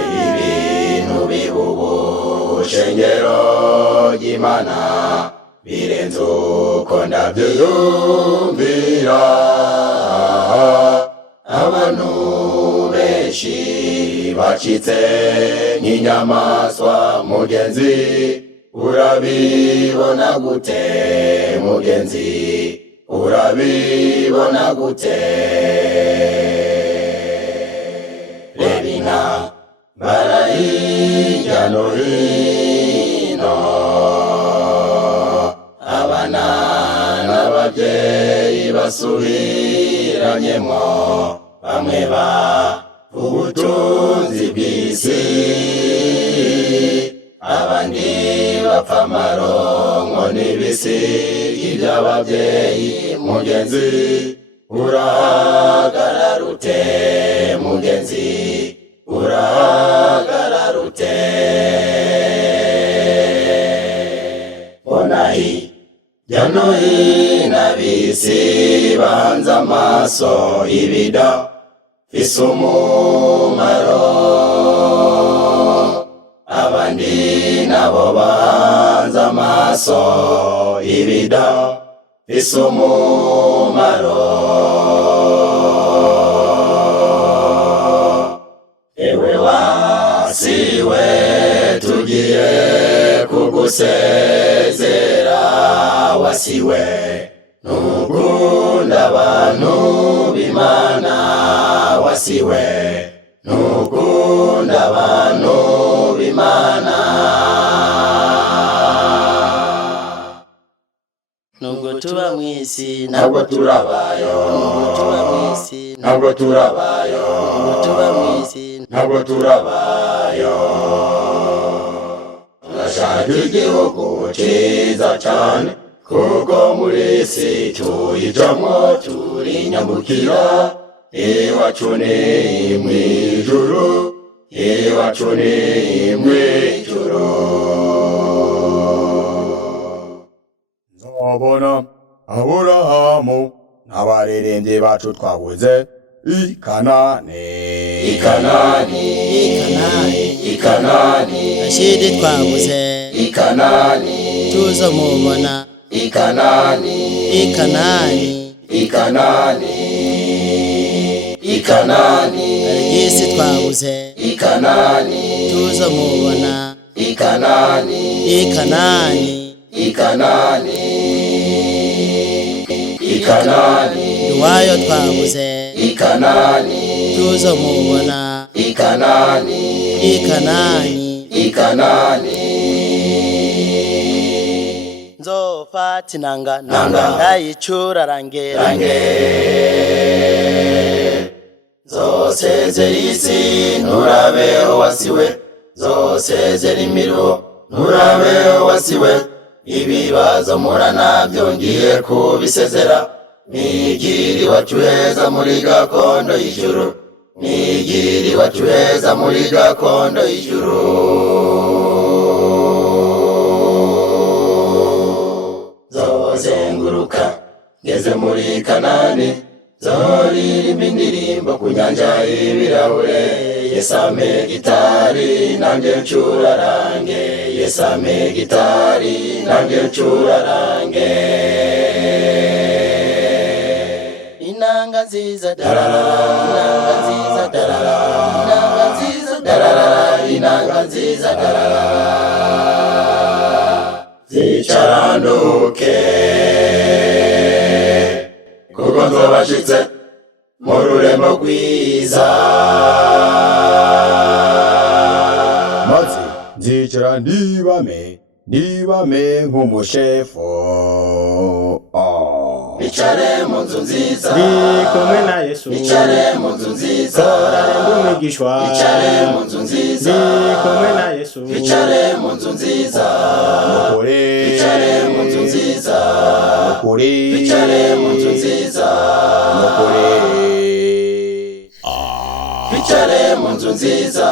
Ibintu biba ubu shengero ry'Imana birenze uko ndabyiyumvira. Abantu benshi bacitse nk'inyamaswa mugenzi, urabibona gute mugenzi, urabibona gute? Rebina barahirya no hino, abana n'ababyeyi basubiranyemo, bamwe ubutunzi bw'isi, abandi bapfa amaronko n'ibisi iby'ababyeyi. Mugenzi urahagarara ute mugenzi, urahagarara ute? Bona hirya no hino ab'isi banze amaso ibidafise umumaro, abandi nabo banze amaso ibidafise umumaro. Ewe wasiwe tugiye kugusezera, wasiwe nukunda abantu b'Imana, wasiwe nukunda abantu b'Imana. Nubwo tuba mwisi ntabwo turabayo, nubwo tuba mwisi ntabwo turabayo, nubwo tuba mwisi ntabwo turabayo. Turashaka igihugu cyiza cyane, kuko muri isi tuyijamwo turi nyambukira. Iwacu ni mw'ijuru, iwacu ni mw'ijuru. Nzobona Aburahamu n'abaririmbyi bacu twabuze i Kanani, i Kanani, i Kanani, i Kanani. Rashidi twabuze i Kanani, tuzomubona i Kanani, i Kanani, i Kanani, i Kanani. Yesu twabuze i Kanani, tuzomubona i Kanani, i Kanani, i Kanani, i Kanani. Iwayo twabuze i Kanani, tuzomubona i Kanani, i Kanani, i Kanani. Nzofata inanga ndayicurarange, nzosezera isi nturabeho wasiwe, nzosezera imiruho nturabeho wasiwe. Ibibazo mpura nabyo ngiye kubisezera, nigiri iwacu heza muri gakondo y'ijuru, nigiri iwacu heza muri gakondo y'ijuru. Nzozenguruka ngeze muri Kanani, nzoririmba indirimbo ku nyanja y'ibirahure. Yesu ampe gitari nanjye ncurarange, Yesu ampe gitari nanjye ncurarange. inanga nziza darara, inanga nziza darara, inanga nziza darara, inanga nziza darara. Zicaranduke kuko nzobashitse mu rurembo rwiza, maze nzicara ndibame nk'umushefo. Nicare mu nzu nziza, ndi kumwe na Yesu, nicare mu nzu nziza. korale Ndumwigishwa, Nicare mu nzu nziza, ndi kumwe na Yesu, nicare mu nzu nziza. Nicare mu nzu nziza, nicare mu nzu nziza. Nicare mu nzu nziza.